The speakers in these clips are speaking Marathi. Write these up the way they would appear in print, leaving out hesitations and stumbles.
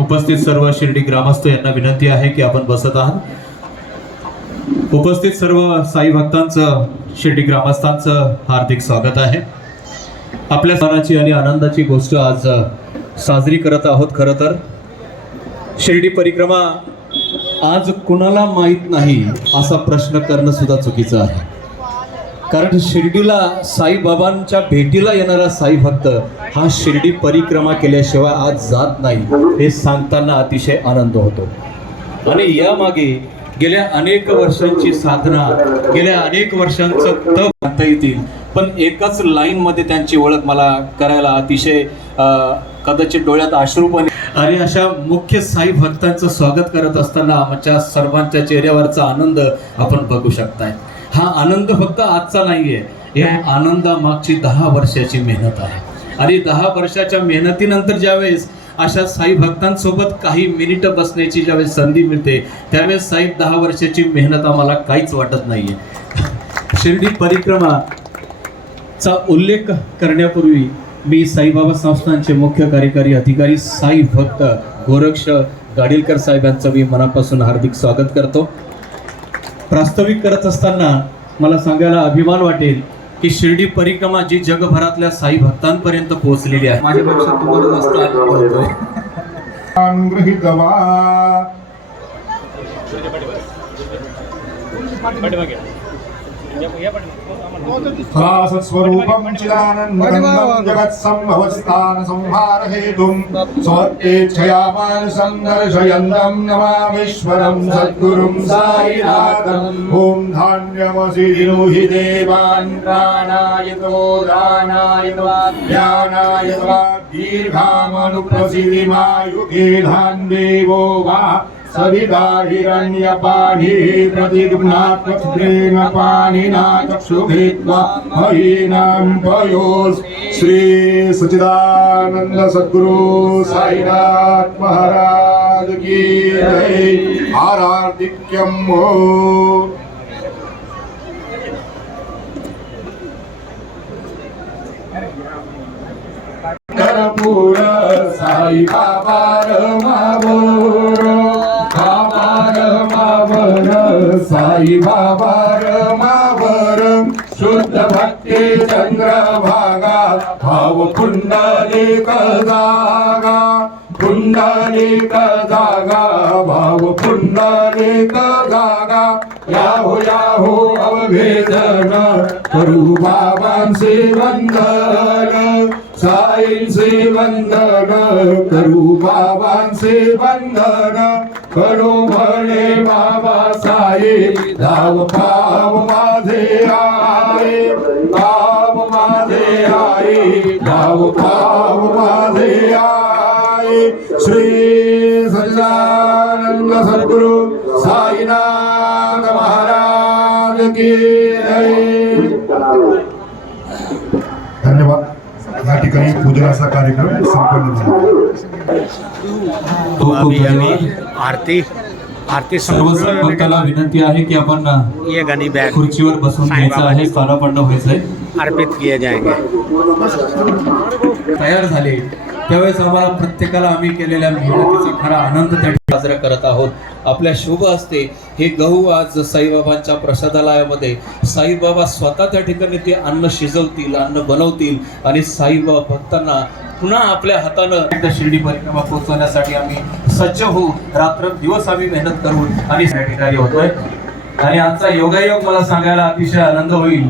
उपस्थित सर्व शिर्डी ग्रामस्थ यांना विनंती आहे की आपण बसत आहात. उपस्थित सर्व साई भक्तांचं शिर्डी ग्रामस्थांचं हार्दिक स्वागत आहे. आपल्या सणाची आणि आनंदाची गोष्ट आज साजरी करत आहोत. खरं तर शिर्डी परिक्रमा आज कुणाला माहीत नाही असा प्रश्न करणं सुद्धा चुकीचं आहे. कारण शिर्डीला साईबाबांच्या भेटीला येणारा साई भक्त हा शिर्डी परिक्रमा केल्याशिवाय आज जात नाही हे सांगताना अतिशय आनंद होतो. आणि यामागे गेल्या अनेक वर्षांची साधना, गेल्या अनेक वर्षांचं तप म्हणता येतील, पण एकाच लाईनमध्ये त्यांची ओळख मला करायला अतिशय कदाचित डोळ्यात अश्रू पण. आणि अशा मुख्य साई भक्तांचं स्वागत करत असताना आमच्या सर्वांच्या चेहऱ्यावरचा आनंद आपण बघू शकताय. हा आनंद फक्त आजचा नाहीये, या आनंदामागची 10 वर्षाची मेहनत आहे. आणि 10 वर्षाच्या मेहनतीनंतर ज्यावेळेस अशा साई भक्तांसोबत काही मिनिटं बसण्याची ज्यावेळेस संधी मिळते त्यावेळेस साहेब 10 वर्षाची मेहनत आम्हाला काहीच वाटत नाहीये. शिर्डी परिक्रमाचा उल्लेख करण्यापूर्वी मी साईबाबा संस्थानचे मुख्य कार्यकारी अधिकारी साई भक्त गोरक्ष गाडीलकर साहेबांचं मी मनापासून हार्दिक स्वागत करतो. प्रास्ताविक करत असताना मला सांगायला अभिमान वाटेल की शिर्डी परिक्रमा जी जगभरातल्या साई भक्तांपर्यंत पोहोचलेली आहे. माझ्यापेक्षा तुम्हाला जास्त आनंद होतोय. स्वरूपम चिदानंदं जगत्संभवस्थान संहार हेतुं स्वतेच्छयामान संदर्शयन्तं नमामीश्वरं सद्गुरुं साईनाथं. ओम धान्यमसिनो हि देवान् प्राणायतो दानायतो ध्यानायतो दीर्घामनुप्रसिद्धिमायुगे धान्देवो वा सविता हिरण्यपाणी प्रतिगुणात्मत्रेण पाणिना चक्षुभित्वा महीनां पयोस्. श्री सच्चिदानंद सद्गुरु साईनाथ महाराज की जय. आराधिक्यम कर्पूर साई बाबा रमावर साई बाबा रमावर शुद्ध भक्ती चंद्रभागा भाव पुंडलिक जागा पुंडलिक जागा भाव पुंडलिक जागा. याहो याहो अवभेदन करू बाबांचे वंदन साईंचे वंदन करू बाबांचे वंदन करो म्हणे बाबा साई धाव पाव माझे आये पाव माझे आये धाव पाव माझे आये. श्री सच्चिदानंद सद्गुरु साईनाथ महाराज की जय. धन्यवाद. या ठिकाणी पूजनाचा कार्यक्रम संपन्न झाला. आरती सर्व भक्तांना विनंती आहे की आपण ये गनी बैग खुर्चीवर बसून घ्यायचं आहे. स्थानापन्न व्हायचंय. अर्पित किए जाएंगे. तयार झाले त्यावेळेस आम्हाला प्रत्येकाला आम्ही केलेल्या मेहनतीचा खरा आनंद त्या साजरा करत आहोत. आपल्या शुभ हस्ते हे गहू आज साईबाबांच्या प्रसादालयामध्ये साईबाबा स्वतः त्या ठिकाणी ते अन्न शिजवतील, अन्न बनवतील आणि साईबाबा भक्तांना पुन्हा आपल्या हातानं शिर्डी परिक्रमा पोहोचवण्यासाठी आम्ही सज्ज होऊ. रात्र दिवस आम्ही मेहनत करू आणि त्या ठिकाणी होतोय. आणि आजचा योगायोग मला सांगायला अतिशय आनंद होईल.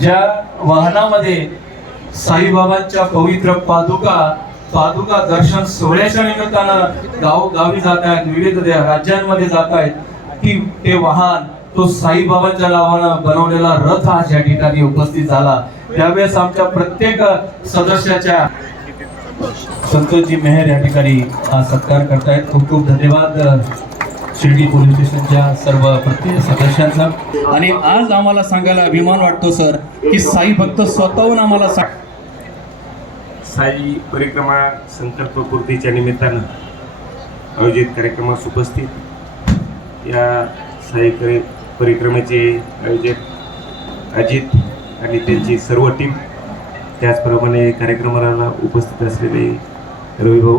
ज्या वाहनामध्ये साईबाबांच्या पवित्र पादुका दर्शन सोहळ्याच्या निमित्तानं गावोगावी जात आहेत, विविध राज्यांमध्ये जात आहेत, ते वाहन तो साईबाबांच्या नावानं बनवलेला रथ आज या ठिकाणी उपस्थित झाला. त्यावेळेस आमच्या प्रत्येक सदस्याच्या संतोषजी मेहर या ठिकाणी हा सत्कार करतायत. खूप खूप धन्यवाद शिर्डी पोलीस स्टेशनच्या सर्व प्रत्येक सदस्यांचा. आणि आज आम्हाला सांगायला अभिमान वाटतो सर की साई भक्त स्वतःहून आम्हाला साई परिक्रमा संकल्पपूर्तीच्या निमित्तानं आयोजित कार्यक्रमास उपस्थित या साई परिक्रमेचे आयोजक अजित आणि त्यांची सर्व टीम, त्याचप्रमाणे कार्यक्रमाला उपस्थित असलेले रवी भाऊ,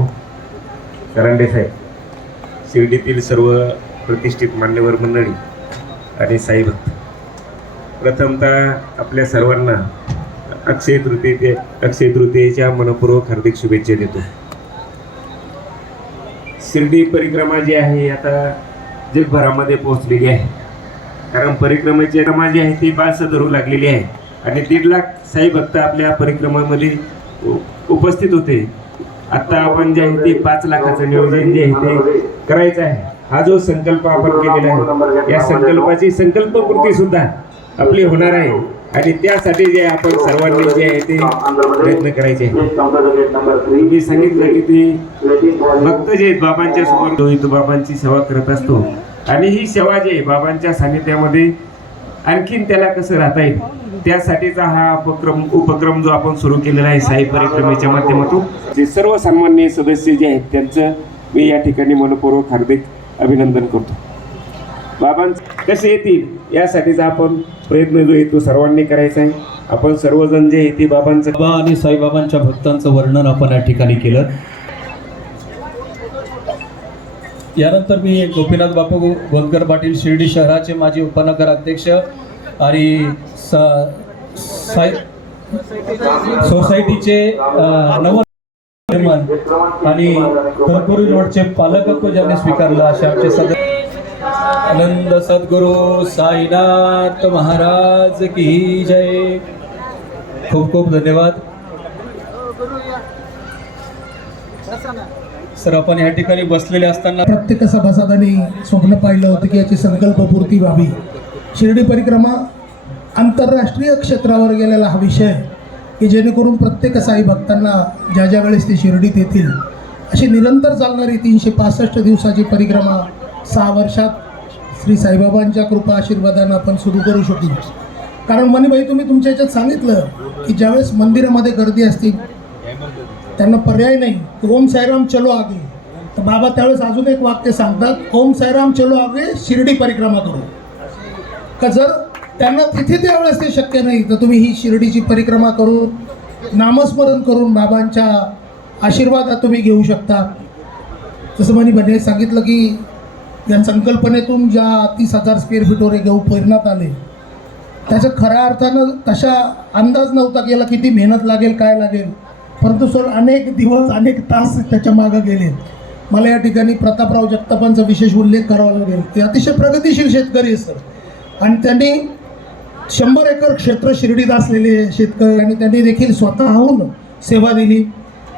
करांडे साहेब, शिर्डीतील सर्व प्रतिष्ठित मान्यवर मंडळी आणि साईभक्त, प्रथमतः आपल्या सर्वांना अक्षय तृतीयेच्या मनपूर्वक हार्दिक शुभेच्छा देतो. शिर्डी परिक्रमा जी आहे आता जगभरामध्ये पोहोचलेली आहे, कारण परिक्रमेची रमा जी आहे ती बास धरू लागलेली आहे आणि 1.5 लाख साई भक्त आपल्या परिक्रमामध्ये उपस्थित होते. आता आपण जे आहे ते 5 लाखाचं नियोजन जे आहे ते करायचं आहे. हा जो संकल्प आपण केलेला आहे, या संकल्पाची संकल्पपूर्ती सुद्धा आपली होणार आहे आणि त्यासाठी जे आपण सर्वांनी जे आहे ते प्रयत्न करायचे आहे. मी सांगितलं की ते भक्त जे आहेत बाबांच्या समोर इथं बाबांची सेवा करत असतो आणि ही सेवा जी आहे बाबांच्या सानिध्यामध्ये आणखीन त्याला कसं राहता येईल त्यासाठीचा हा उपक्रम जो आपण सुरू केलेला आहे साई परिक्रमेच्या माध्यमातून, जे सर्वसामान्य सदस्य जे आहेत त्यांचं मी या ठिकाणी मनपूर्वक हार्दिक अभिनंदन करतो. बाबां कसे येतील यासाठीचा आपण प्रयत्न जो आहे तो सर्वांनी करायचा आहे. आपण सर्वजण जे आहे ते बाबांचं बाबा आणि साईबाबांच्या भक्तांचं वर्णन आपण या ठिकाणी केलं. यानंतर मी गोपीनाथ बापू गोंदकर पाटील, शिर्डी शहराचे माजी उपनगर अध्यक्ष आणि सोसायटीचे नवनिर्माण आणि कणकवली रोडचे पालकत्व ज्यांनी स्वीकारलं अशा आमचे सदस्य आनंद सद्गुरू साईनाथ महाराज की जय. खूप खूप धन्यवाद सर. आपण या ठिकाणी बसलेले असताना प्रत्येक सभासदांनी स्वप्न पाहिलं होतं की याची संकल्पपूर्ती व्हावी. शिर्डी परिक्रमा आंतरराष्ट्रीय क्षेत्रावर गेलेला हा विषय की जेणेकरून प्रत्येक साई भक्तांना ज्या ज्या वेळेस ते शिर्डीत येतील अशी निरंतर चालणारी 365 दिवसाची परिक्रमा 6 वर्षात श्री साईबाबांच्या कृपा आशीर्वादानं आपण सुरू करू शकू. कारण मनीभाई तुम्ही तुमच्या याच्यात सांगितलं की ज्यावेळेस मंदिरामध्ये गर्दी असते त्यांना पर्याय नाही, ओम साईराम चलो आगे. तर बाबा त्यावेळेस अजून एक वाक्य सांगतात, ओम साईराम चलो आगे शिर्डी परिक्रमा करू. का जर त्यांना तिथे त्यावेळेस ते शक्य नाही तर तुम्ही ही शिर्डीची परिक्रमा करून नामस्मरण करून बाबांच्या आशीर्वादात तुम्ही घेऊ शकता. जसं मनीभाईने सांगितलं की या संकल्पनेतून ज्या 30,000 स्क्वेअर फीटवर गहू पेरण्यात आले त्याचा खऱ्या अर्थानं तशा अंदाज नव्हता गेला किती मेहनत लागेल काय लागेल, परंतु सर अनेक दिवस अनेक तास त्याच्या मागं गेले. मला या ठिकाणी प्रतापराव जगतापांचा विशेष उल्लेख करावा लागेल. ते अतिशय प्रगतिशील शेतकरी आहे सर आणि त्यांनी 100 एकर क्षेत्र शिर्डीत असलेले शेतकरी आणि त्यांनी देखील स्वतःहून सेवा दिली.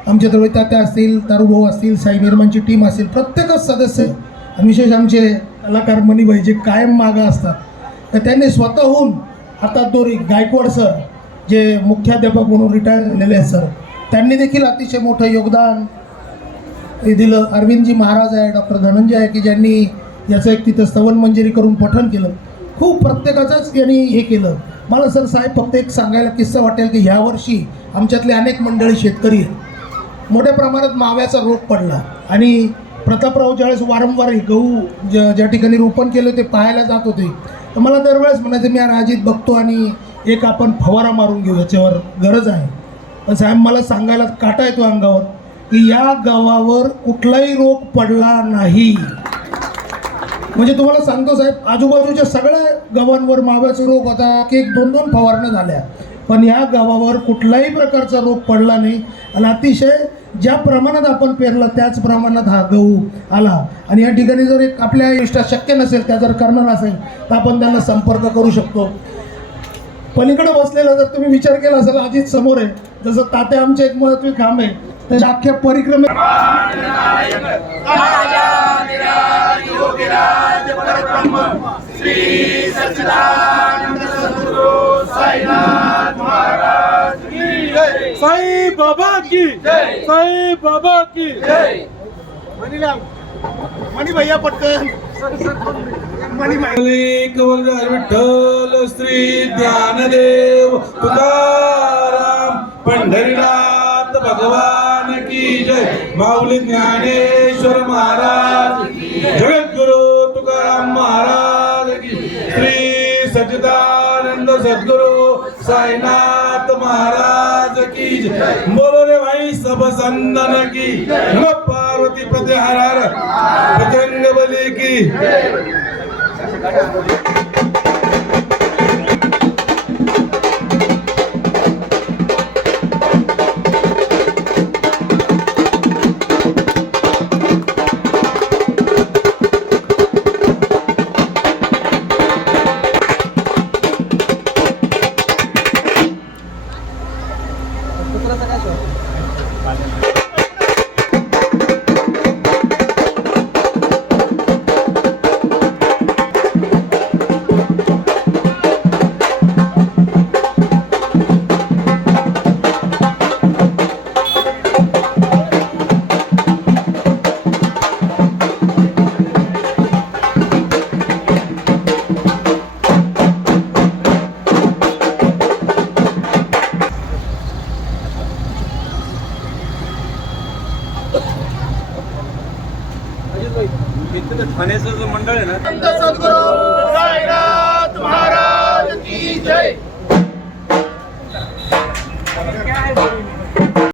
आमचे दरवेळी तात्या असतील, तारुभाऊ असतील, साई निर्माणची टीम असेल, प्रत्येकच सदस्य आणि विशेष आमचे कलाकार मनीभाई जे कायम मागं असतात तर त्यांनी स्वतःहून हातात दोरी गायकवाड सर जे मुख्याध्यापक म्हणून रिटायर झालेले आहेत सर, त्यांनी देखील अतिशय मोठं योगदान दिलं. अरविंदजी महाराज आहे, डॉक्टर धनंजय आहे की ज्यांनी याचं एक तिथं स्तवन मंजिरी करून पठण केलं. खूप प्रत्येकाचंच यांनी हे केलं. मला सर साहेब फक्त एक सांगायला किस्सा वाटेल की ह्या वर्षी आमच्यातले अनेक मंडळी शेतकरी आहेत, मोठ्या प्रमाणात माव्याचा रोग पडला आणि प्रतापराव ज्यावेळेस वारंवार गहू ज्या ठिकाणी रोपण केलं ते पाहायला जात होते तर मला दरवेळेस म्हणायचं मी राजीत बघतो आणि एक आपण फवारा मारून घेऊ, याच्यावर गरज आहे. पण साहेब मला सांगायला काटा येतो अंगावर की या गावावर कुठलाही रोग पडला नाही. म्हणजे तुम्हाला सांगतो साहेब आजूबाजूच्या सगळ्या गावांवर माव्याचा रोग होता की 1-2 फवारण्या झाल्या पण या गावावर कुठलाही प्रकारचा रोग पडला नाही आणि अतिशय ज्या प्रमाणात आपण पेरलं त्याच प्रमाणात हा गहू आला. आणि या ठिकाणी जर एक आपल्या इष्टा शक्य नसेल त्या जर करणार असेल तर आपण त्यांना संपर्क करू शकतो. पलीकडे बसलेला जर तुम्ही विचार केला असेल अजित समोर आहे, जसं तात्या आमचे एक महत्त्वी काम आहे तर अख्ख्या परिक्रमे साई बाबा की जय, साई बाबा की जय. मनी भैया पटकन कवरदार विठ्ठल श्री ज्ञानदेव तुकाराम पंढरीनाथ भगवान की जय. माऊली ज्ञानेश्वर महाराज, जगद्गुरु तुकाराम महाराज की, श्री सच्चिदानंद सद्गुरु साईनाथ महाराज की जय. बोलो रे भाई सब संदन की. पार्वती पते हर हर बजरंग बली की सद्गुरु साईनाथ महाराज की जय